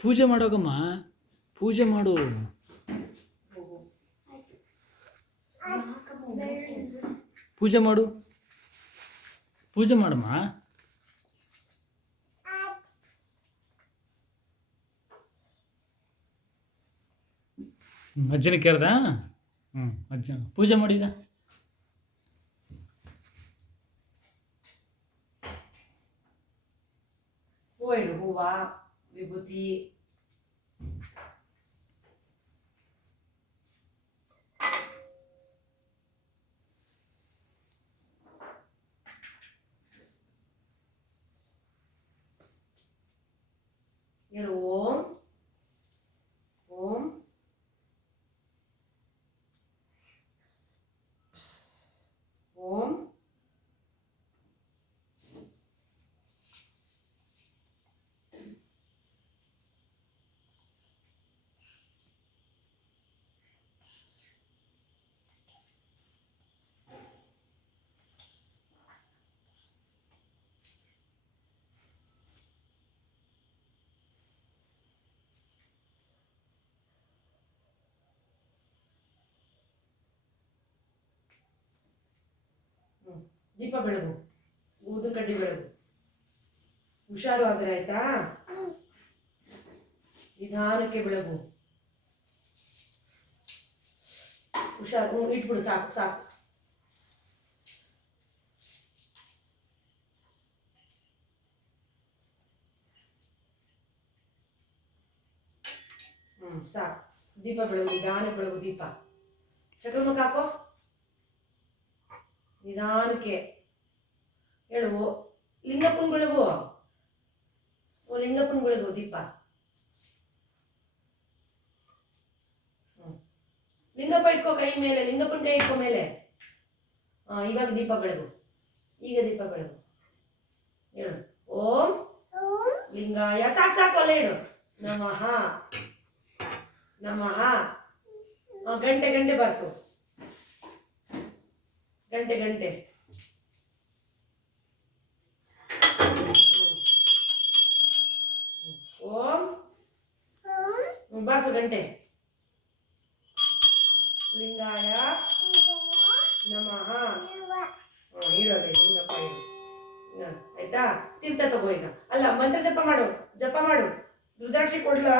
ಪೂಜೆ ಮಾಡೋಗಮ್ಮ, ಪೂಜೆ ಮಾಡು. ಪೂಜೆ ಮಾಡು, ಪೂಜೆ ಮಾಡಮ್ಮ. ಅಜ್ಜನ ಕೇಳ್ದ. ಅಜ್ಜ ಪೂಜೆ ಮಾಡೀಗ. ಹೂವು ಹೂವ ವಿಭೂತಿ ಹೇಳು. ಓಂ ಓಂ ಓಂ ದೀಪ ಬೆಳಗು, ಊದು ಕಡ್ಡಿ ಬೆಳಗು. ಹುಷಾರು ಆದ್ರೆ ಆಯ್ತಾ. ನಿಧಾನಕ್ಕೆ ಬೆಳಗು. ಹುಷಾರು. ಇಟ್ಬಿಡು, ಸಾಕು ಸಾಕು. ಸಾಕು. ದೀಪ ಬೆಳಗು, ನಿಧಾನ ಬೆಳಗು ದೀಪ. ಚಕ್ರಮುಖ ಹಾಕೋ ನಿಧಾನಕ್ಕೆ. ಹೇಳು. ಲಿಂಗಪ್ಪನ ಬೆಳಗು. ಓ ಲಿಂಗಪ್ಪನ ಬೆಳಗು ದೀಪ. ಲಿಂಗಪ್ಪ ಇಟ್ಕೋ ಕೈ ಮೇಲೆ, ಲಿಂಗಪ್ಪನ ಕೈ ಇಟ್ಕೋ ಮೇಲೆ. ಇವಾಗ ದೀಪ ಬೆಳಗು. ಈಗ ದೀಪ ಬೆಳಗು. ಹೇಳು. ಓಂ ಲಿಂಗಾಯ. ಸಾಕು ಸಾಕು, ಅಲ್ಲ ಹೇಳು. ನಮಃ ನಮಃ. ಗಂಟೆ ಗಂಟೆ ಬಾರಿಸು. ಗಂಟೆ ಗಂಟೆ. ಓಂ ಬಾರಿಸು ಗಂಟೆ. ಲಿಂಗಾಯ ನಮಃ. ಇಡೋದೆ ಲಿಂಗಪ್ಪ ಇಡು. ಆಯ್ತಾ. ತೀರ್ಥ ತಗೋ ಈಗ. ಅಲ್ಲ, ಮಂತ್ರ ಜಪ ಮಾಡು, ಜಪ ಮಾಡು. ರುದ್ರಾಕ್ಷಿ ಕೊಡ್ಲಾ?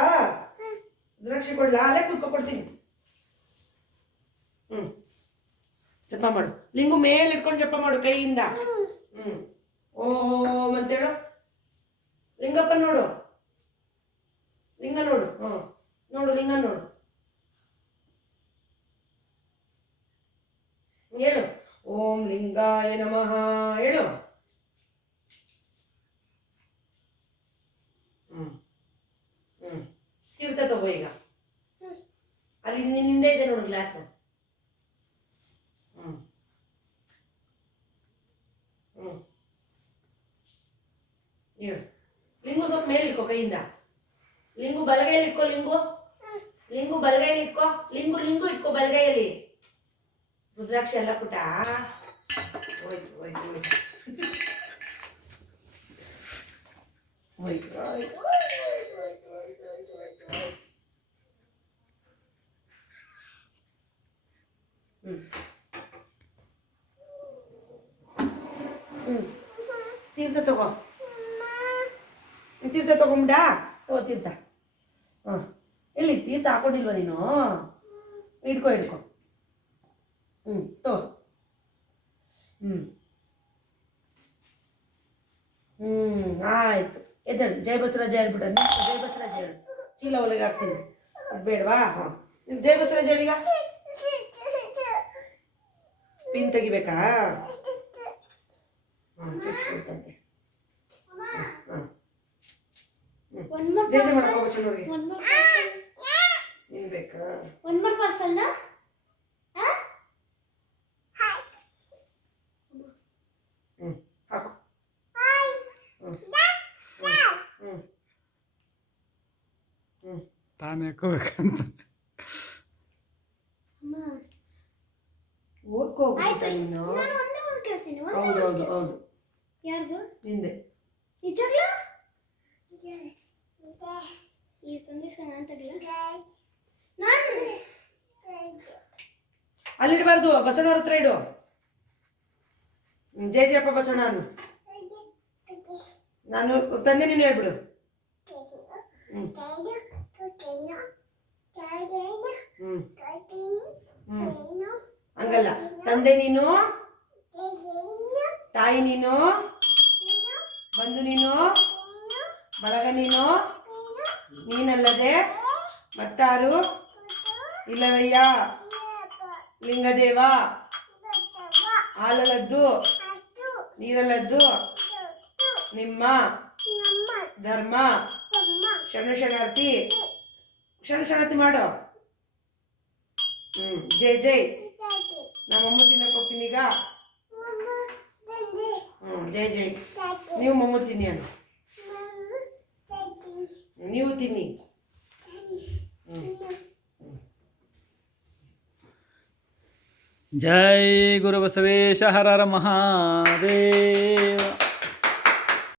ರುದ್ರಾಕ್ಷಿ ಕೊಡ್ಲಾ? ಅಲ್ಲೇ ಕೂತ್ಕೊ ಕೊಡ್ತೀನಿ. ಜಪ ಮಾಡು. ಲಿಂಗು ಮೇಲೆ ಇಟ್ಕೊಂಡು ಜಪ ಮಾಡು ಕೈಯಿಂದ. ಓಂ ಅಂತೇಳು. ಲಿಂಗಪ್ಪ ನೋಡು, ಲಿಂಗ ನೋಡು. ನೋಡು ಲಿಂಗ ನೋಡು. ಹೇಳು. ಓಂ ಲಿಂಗಾಯ ನಮಃ ಹೇಳು. ತೀರ್ಥ ತಗೋ ಈಗ. ಅಲ್ಲಿ ನಿನ್ನಿಂದ ಇದೆ ನೋಡು ಗ್ಲಾಸು. ಹೇಳು. ಲಿಂಗು ಸ್ವಲ್ಪ ಮೇಲೆ ಇಟ್ಕೋ ಕೈಯಿಂದ. ಲಿಂಗು ಬಲಗೈಯಲ್ಲಿ ಇಟ್ಕೋ. ಲಿಂಗು ಲಿಂಗು ಬಲಗೈಯಲ್ಲಿ ಇಟ್ಕೋ. ಲಿಂಗು ಲಿಂಗು ಇಟ್ಕೋ ಬಲಗೈಯಲ್ಲಿ. ರುದ್ರಾಕ್ಷಿ ಎಲ್ಲ ಪುಟ. ಹೋಯ್ತು ಹೋಯ್ತು ಹೋಯ್ತು ಹೋಯ್ತು ಹೋಯ್ತು. ತೀರ್ಥ ತಗೋ. ತೀರ್ಥ ತಗೊಂಬಿಡ. ತಗೋ ತೀರ್ಥ. ಎಲ್ಲಿ ತೀರ್ಥ ಹಾಕೊಂಡಿಲ್ವ ನೀನು? ಇಟ್ಕೋ ಇಟ್ಕೋ. ತಗೋ. ಆಯ್ತು. ಎದ್ದೇಳು. ಜಯ ಬಸವರಾಜ ಹೇಳ್ಬಿಡ. ಜಯ ಬಸವರಾಜ ಹೇಳು. ಚೀಲ ಒಳಗೆ ಹಾಕ್ತೀನಿ. ಅದು ಬೇಡವಾ? ಜಯ ಬಸವರಾಜ ಹೇಳೀಗ. ಪಿನ್ ತೆಗಿಬೇಕಾ? ಚುಚ್ಕೊಳ್ತಂತೆ. ಜಯ ಮಾಡ್ಕೋಬೇಕು ನೋಡಿ. ನೀನ್ ಬೇಕಾ? ಹಾಕು. ತಾನೇ ಹಾಕೋಬೇಕಂತ. ಓದ್ಕೋಗ್ಬಿಟ್ಟ ನೀನು. ಹೌದು ಹೌದು ಹೌದು. ಹಿಂದೆ. ಅಲ್ಲಿಡಬಾರ್ದು, ಬಸವಣ್ಣವ್ರ ಹತ್ರ ಇಡು. ಜೈ ಜಯಪ್ಪ ಬಸವಣ್ಣ ಅನ್ನು. ನಾನು ತಂದೆ ನೀನು ಹೇಳ್ಬಿಡು. ಹಂಗಲ್ಲ, ತಂದೆ ನೀನು, ತಾಯಿ ನೀನು, ಬಂಧು ನೀನು, ಬಳಗ ನೀನು, ನೀನಲ್ಲದೆ ಮತ್ತಾರು ಇಲ್ಲವಯ್ಯ. ಲಿಂಗದೇವ ಹಾಲಲ್ಲದ್ದು ನೀರಲ್ಲದ್ದು ನಿಮ್ಮ ಧರ್ಮ. ಶರಣ ಶರಣಾರ್ಥಿ, ಶರಣ ಶರಣಾರ್ಥಿ ಮಾಡು. ಜೈ ಜೈ. ನಮ್ಮ ಮಮ್ಮು ತಿನ್ನಕ್ಕೆ ಹೋಗ್ತೀನಿ ಈಗ. ಜೈ ಜೈ. ನೀವು ಮಮ್ಮು ತಿನ್ನಿ ಅನ್ನು. ನೀವು ತಿನ್ನಿ. ಜೈ ಗುರು ಬಸವೇಶ ಹರ ಹರ ಮಹಾದೇವ.